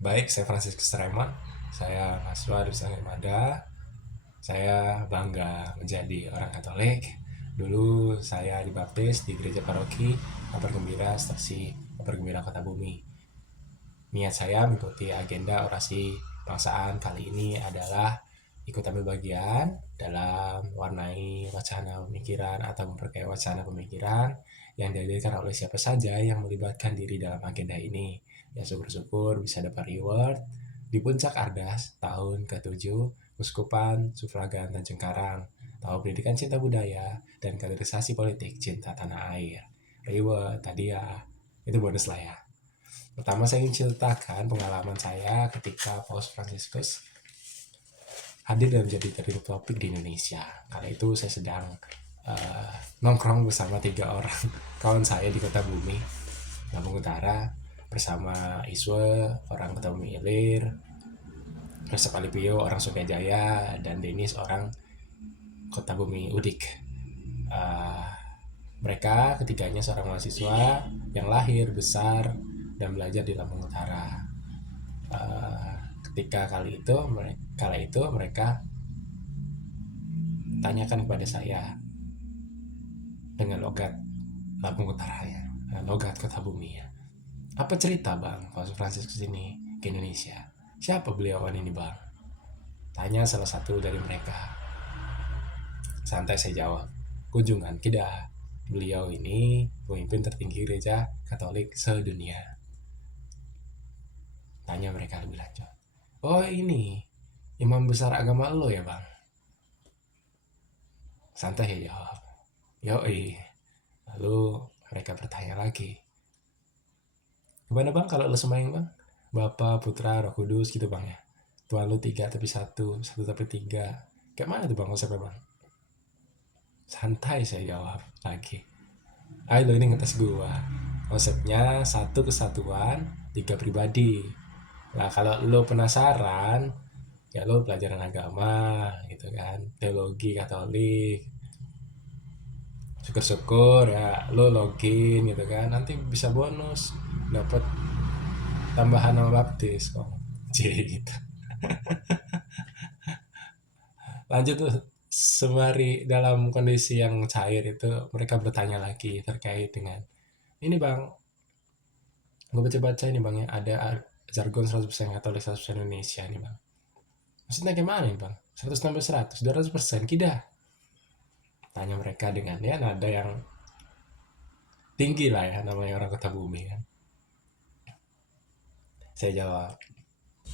Baik, saya Franciscus Raymond. Saya mahasiswa di Pesantren Mada. Saya bangga menjadi orang Katolik. Dulu saya dibaptis di gereja paroki Kabar Gembira Stasi Kabar Gembira Kota Bumi. Niat saya mengikuti agenda orasi bangsaan kali ini adalah ikut ambil bagian dalam warnai wacana pemikiran atau memperkaya wacana pemikiran yang dihadirkan oleh siapa saja yang melibatkan diri dalam agenda ini. Ya syukur-syukur bisa dapat reward di puncak Ardas tahun ke-7 Uskupan Sufragan Tanjung Karang, tahun pendidikan cinta budaya dan kaderisasi politik cinta tanah air. Reward tadi ya, itu bonus lah ya. Pertama saya ingin ceritakan pengalaman saya ketika Paus Franciscus hadir dan menjadi trending topik di Indonesia. Kala itu saya sedang nongkrong bersama 3 orang kawan saya di Kota Bumi, Lampung Utara, bersama Iswe, orang Kota Bumi Ilir, Resep Alipio, orang Sukajaya, dan Denis, orang Kota Bumi Udik. Uh, Mereka ketiganya seorang mahasiswa yang lahir, besar, dan belajar di Lampung Utara. Uh, Ketika kala itu mereka tanyakan kepada saya dengan logat Lampung Utara ya, logat Kota Bumi ya. Apa cerita bang Paus Franciscus ini ke Indonesia? Siapa beliauan ini bang? Tanya salah satu dari mereka. Santai saya jawab, kunjungan kita. Beliau ini pemimpin tertinggi gereja Katolik sedunia. Tanya mereka lebih lanjut. Oh ini imam besar agama lo ya bang? Santai ya jawab. Yoi. Lalu mereka bertanya lagi. Gimana bang kalau lo sembahyang bang? Bapa, Putra, Roh Kudus gitu bang ya? Tuhan lu 3 tapi satu tapi 3. Kayak mana tuh bang konsepnya bang? Santai saya jawab lagi. Ayo lo ini ngetes gua. Konsepnya 1 kesatuan, 3 pribadi. Nah kalau lo penasaran, ya lo pelajaran agama gitu kan, teologi Katolik. Syukur-syukur ya lo login gitu kan, nanti bisa bonus dapat tambahan nama baptis kok. Gitu. Lanjut tuh, sembari dalam kondisi yang cair itu mereka bertanya lagi terkait dengan ini bang, gue baca-baca ini bang ya, ada jargon 100% Katolik 100% Indonesia nih bang. Maksudnya gimana nih bang? 100 tambah 100, 200% kita. Tanya mereka dengan ya nada yang tinggi lah ya, namanya orang Kota Bumi kan. Saya jawab,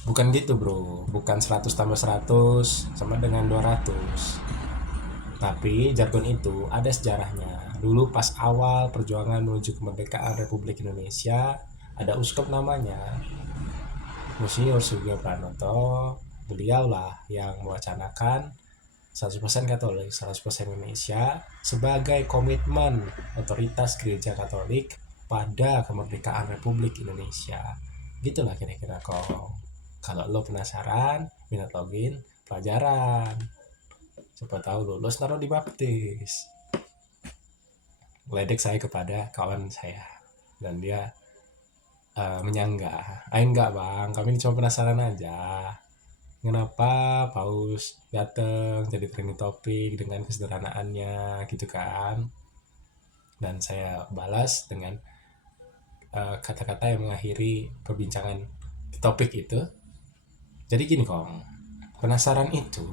bukan gitu bro, bukan 100 tambah 100 sama dengan 200. Tapi jargon itu ada sejarahnya. Dulu pas awal perjuangan menuju kemerdekaan Republik Indonesia, ada uskup namanya Monsinyur Sugio Pranoto. Beliaulah yang mewacanakan 100% Katolik, 100% Indonesia sebagai komitmen otoritas Gereja Katolik pada kemerdekaan Republik Indonesia. Gitulah kira-kira kok. Kalau lo penasaran, minat login pelajaran. Siapa tahu lulus naruh di baptis. Ledek saya kepada kawan saya dan dia menyanggah. Enggak bang, kami cuma penasaran aja. Kenapa Paus datang jadi trending topik dengan kesederhanaannya gitu kan. Dan saya balas dengan kata-kata yang mengakhiri perbincangan topik itu. Jadi gini kong, penasaran itu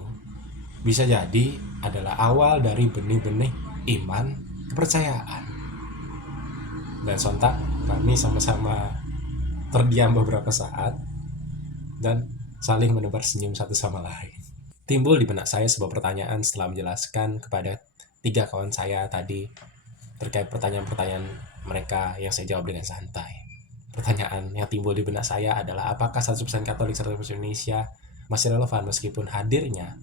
bisa jadi adalah awal dari benih-benih iman kepercayaan. Dan sontak kami sama-sama terdiam beberapa saat dan saling menebar senyum satu sama lain. Timbul di benak saya sebuah pertanyaan setelah menjelaskan kepada 3 kawan saya tadi terkait pertanyaan-pertanyaan mereka yang saya jawab dengan santai. Pertanyaan yang timbul di benak saya adalah apakah 100% Katolik 100% Indonesia masih relevan meskipun hadirnya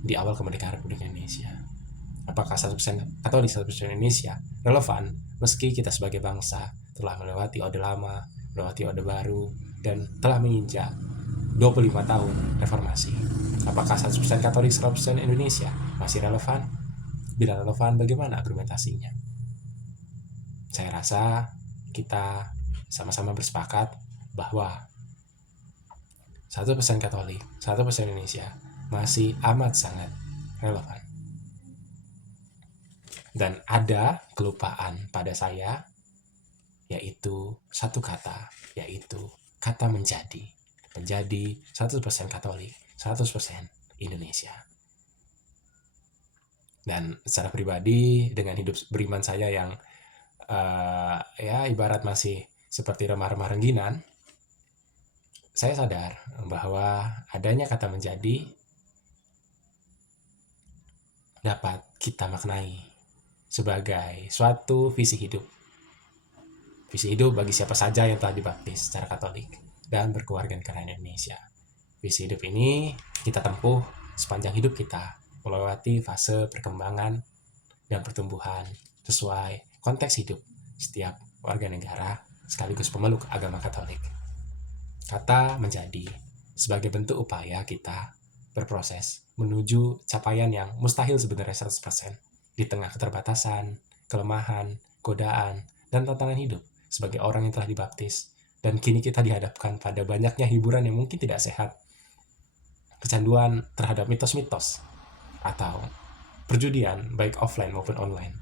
di awal kemerdekaan Republik Indonesia? Apakah 100% Katolik 100% Indonesia relevan meski kita sebagai bangsa telah melewati Orde Lama, melewati Orde Baru, dan telah menginjak 25 tahun reformasi? Apakah 100% Katolik 100% Indonesia masih relevan? Bila relevan, bagaimana argumentasinya? Saya rasa kita sama-sama bersepakat bahwa 1% Katolik, 1% Indonesia masih amat sangat relevan. Dan ada kelupaan pada saya, yaitu satu kata, yaitu kata menjadi. Menjadi 100% Katolik, 100% Indonesia. Dan secara pribadi, dengan hidup beriman saya yang ya ibarat masih seperti remah-remah rengginan, saya sadar bahwa adanya kata menjadi dapat kita maknai sebagai suatu visi hidup. Visi hidup bagi siapa saja yang telah dibaptis secara Katolik dan berkeluarga negara Indonesia. Visi hidup ini kita tempuh sepanjang hidup kita, melewati fase perkembangan dan pertumbuhan sesuai konteks hidup setiap warga negara sekaligus pemeluk agama Katolik. Kata menjadi sebagai bentuk upaya kita berproses menuju capaian yang mustahil sebenarnya 100% di tengah keterbatasan, kelemahan, godaan, dan tantangan hidup sebagai orang yang telah dibaptis. Dan kini kita dihadapkan pada banyaknya hiburan yang mungkin tidak sehat, kecanduan terhadap mitos-mitos, atau perjudian baik offline maupun online.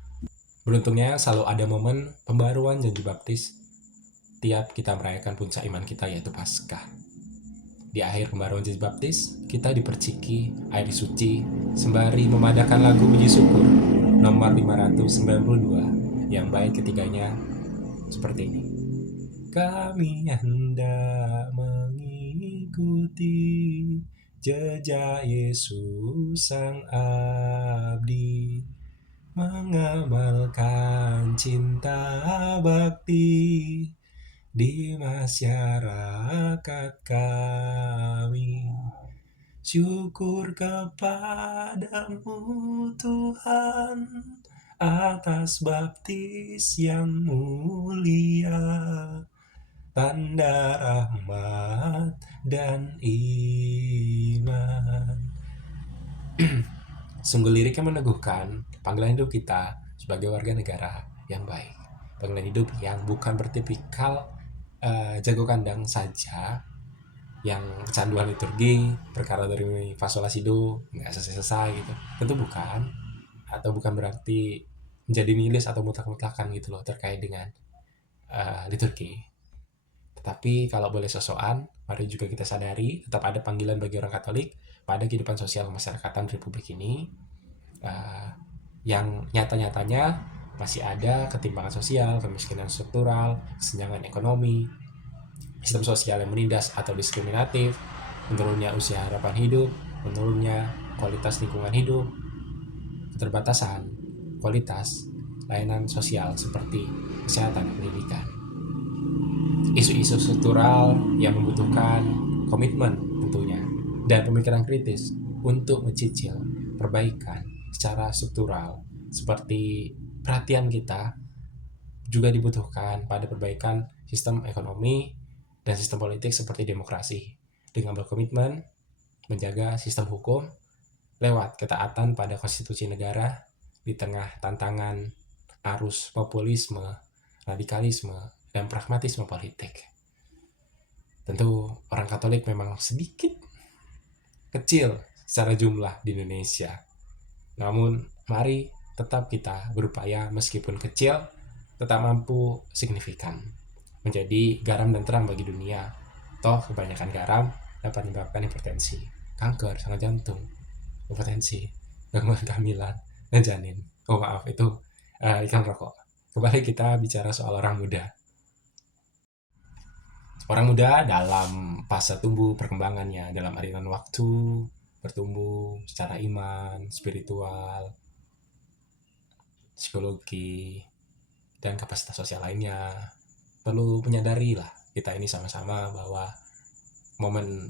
Beruntungnya selalu ada momen pembaruan janji baptis tiap kita merayakan puncak iman kita, yaitu Paskah. Di akhir pembaruan janji baptis, kita diperciki air suci sembari memadakan lagu puji syukur nomor 592 yang baik ketiganya seperti ini. Kami hendak mengikuti jejak Yesus Sang Abdi, mengamalkan cinta bakti di masyarakat kami. Syukur kepadamu Tuhan atas baptis yang mulia, tanda rahmat dan iman. Sungguh liriknya meneguhkan panggilan hidup kita sebagai warga negara yang baik. Panggilan hidup yang bukan bertipikal jago kandang saja, yang kecanduan liturgi, perkara dari fasola sido nggak selesai-selesai gitu. Tentu bukan, atau bukan berarti menjadi nilis atau mutlak-mutlakan gitu loh terkait dengan liturgi. Tetapi kalau boleh sosokan, mari juga kita sadari tetap ada panggilan bagi orang Katolik pada kehidupan sosial kemasyarakatan Republik ini, yang nyata-nyatanya masih ada ketimpangan sosial, kemiskinan struktural, kesenjangan ekonomi, sistem sosial yang menindas atau diskriminatif, menurunnya usia harapan hidup, menurunnya kualitas lingkungan hidup, keterbatasan kualitas layanan sosial seperti kesehatan dan pendidikan. Isu-isu struktural yang membutuhkan komitmen tentunya dan pemikiran kritis untuk mencicil perbaikan secara struktural, seperti perhatian kita juga dibutuhkan pada perbaikan sistem ekonomi dan sistem politik seperti demokrasi, dengan berkomitmen menjaga sistem hukum lewat ketaatan pada konstitusi negara di tengah tantangan arus populisme, radikalisme, dan pragmatisme politik. Tentu orang Katolik memang sedikit kecil secara jumlah di Indonesia. Namun mari tetap kita berupaya meskipun kecil tetap mampu signifikan menjadi garam dan terang bagi dunia. Toh kebanyakan garam dapat menyebabkan hipertensi, kanker, serangan jantung, hipertensi, gangguan kehamilan, dan janin. Oh maaf, itu iklan rokok. Kembali kita bicara soal orang muda. Orang muda dalam fase tumbuh perkembangannya, dalam aliran waktu, bertumbuh secara iman, spiritual, psikologi, dan kapasitas sosial lainnya, perlu menyadari lah kita ini sama-sama bahwa momen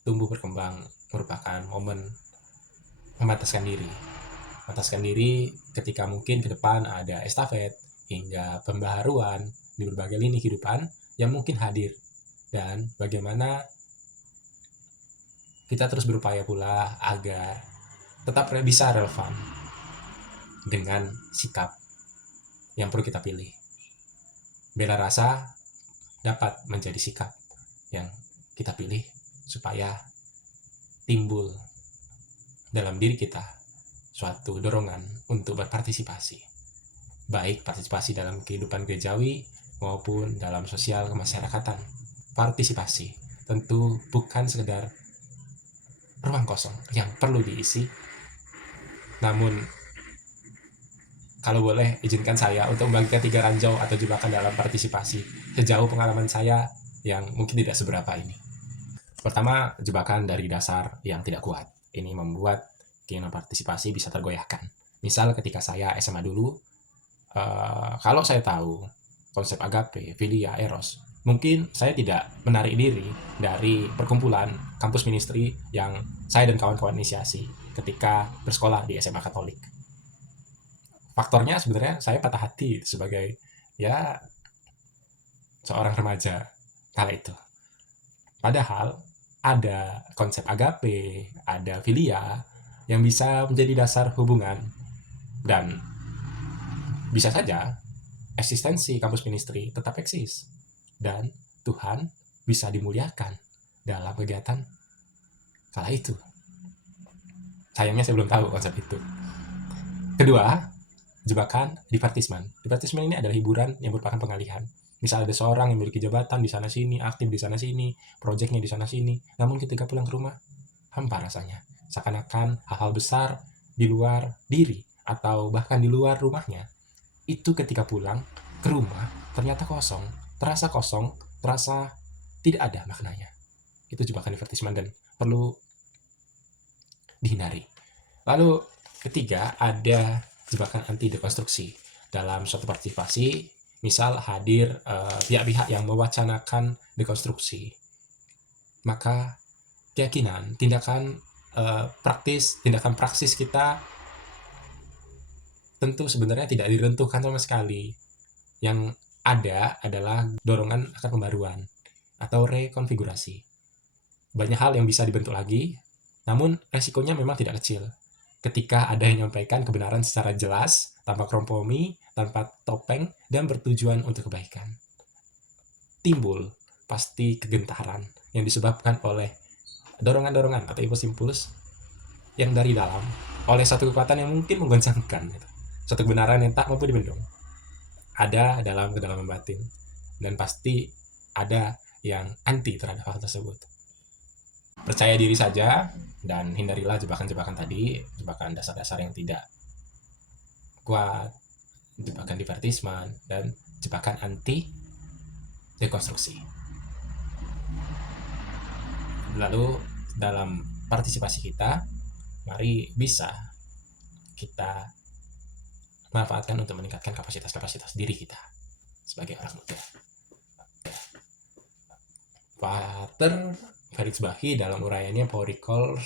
tumbuh berkembang merupakan momen memataskan diri. Memataskan diri ketika mungkin ke depan ada estafet hingga pembaharuan di berbagai lini kehidupan yang mungkin hadir, dan bagaimana kita terus berupaya pula agar tetap bisa relevan dengan sikap yang perlu kita pilih. Bela rasa dapat menjadi sikap yang kita pilih supaya timbul dalam diri kita suatu dorongan untuk berpartisipasi, baik partisipasi dalam kehidupan gerejawi maupun dalam sosial kemasyarakatan. Partisipasi tentu bukan sekedar ruang kosong yang perlu diisi, namun kalau boleh izinkan saya untuk membagikan 3 ranjau atau jebakan dalam partisipasi sejauh pengalaman saya yang mungkin tidak seberapa ini. Pertama, jebakan dari dasar yang tidak kuat. Ini membuat keinginan partisipasi bisa tergoyahkan. Misal ketika saya SMA dulu, kalau saya tahu konsep agape, filia, eros, mungkin saya tidak menarik diri dari perkumpulan kampus ministry yang saya dan kawan-kawan inisiasi ketika bersekolah di SMA Katolik. Faktornya sebenarnya saya patah hati sebagai seorang remaja kala itu. Padahal ada konsep agape, ada filia yang bisa menjadi dasar hubungan, dan bisa saja eksistensi kampus ministry tetap eksis dan Tuhan bisa dimuliakan dalam kegiatan kala itu. Sayangnya saya belum tahu konsep itu. Kedua, jebakan divertisman. Divertisman ini adalah hiburan yang merupakan pengalihan. Misal ada seorang yang memiliki jabatan di sana sini, aktif di sana sini, proyeknya di sana sini, namun ketika pulang ke rumah hampa rasanya. Seakan-akan hal-hal besar di luar diri atau bahkan di luar rumahnya itu ketika pulang ke rumah ternyata kosong, terasa tidak ada maknanya. Itu jebakan divertisman dan perlu dihindari. Lalu ketiga, ada jebakan anti dekonstruksi. Dalam suatu partisipasi, misal hadir pihak-pihak yang mewacanakan dekonstruksi, maka keyakinan, tindakan praksis kita tentu sebenarnya tidak direntuhkan sama sekali. Yang ada adalah dorongan akan pembaruan atau rekonfigurasi. Banyak hal yang bisa dibentuk lagi, namun resikonya memang tidak kecil. Ketika ada yang menyampaikan kebenaran secara jelas, tanpa kompromi, tanpa topeng, dan bertujuan untuk kebaikan, timbul pasti kegentaran yang disebabkan oleh dorongan-dorongan atau impuls-impuls yang dari dalam, oleh satu kekuatan yang mungkin menggoncangkan, satu kebenaran yang tak mampu dibendung. Ada dalam kedalaman batin, dan pasti ada yang anti terhadap hal tersebut. Percaya diri saja dan hindarilah jebakan-jebakan tadi, jebakan dasar-dasar yang tidak kuat, jebakan divertisman, dan jebakan anti dekonstruksi. Lalu dalam partisipasi kita, mari bisa kita manfaatkan untuk meningkatkan kapasitas diri kita sebagai orang muda. Pater Felix Bahi dalam uraiannya Power Recall,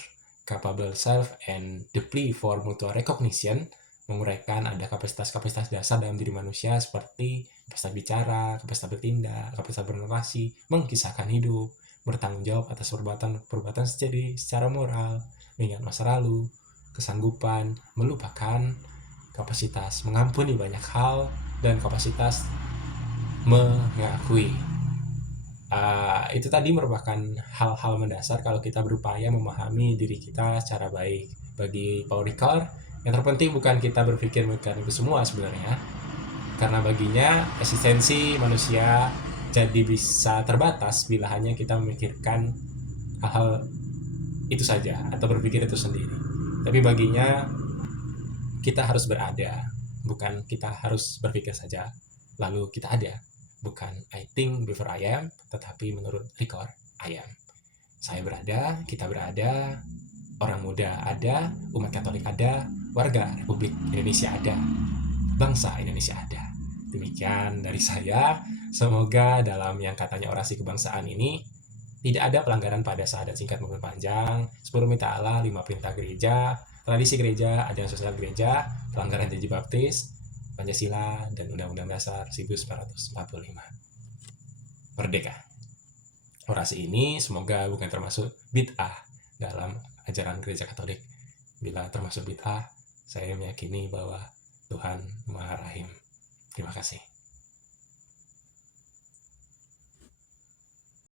Capable Self, and the Plea for Mutual Recognition menguraikan ada kapasitas-kapasitas dasar dalam diri manusia seperti kapasitas bicara, kapasitas bertindak, kapasitas bernarasi, mengkisahkan hidup, bertanggung jawab atas perbuatan secara moral, mengingat masa lalu, kesanggupan, melupakan, kapasitas mengampuni banyak hal, dan kapasitas mengakui. Itu tadi merupakan hal-hal mendasar kalau kita berupaya memahami diri kita secara baik. Bagi Paul Ricoeur, yang terpenting bukan kita berpikir itu semua sebenarnya, karena baginya eksistensi manusia jadi bisa terbatas bila hanya kita memikirkan hal-hal itu saja atau berpikir itu sendiri. Tapi baginya kita harus berada, bukan kita harus berpikir saja lalu kita ada. Bukan I think before I am, tetapi menurut Ricoeur, I am. Saya berada, kita berada, orang muda ada, umat Katolik ada, warga Republik Indonesia ada, bangsa Indonesia ada. Demikian dari saya. Semoga dalam yang katanya orasi kebangsaan ini tidak ada pelanggaran pada syahadat singkat maupun panjang, 10 minta Allah, 5 perintah gereja, tradisi gereja, ajaran sosial gereja, pelanggaran janji baptis, Pancasila, dan Undang-Undang Dasar 1945. Merdeka. Orasi ini semoga bukan termasuk bid'ah dalam ajaran gereja Katolik. Bila termasuk bid'ah, saya meyakini bahwa Tuhan Maha Rahim. Terima kasih.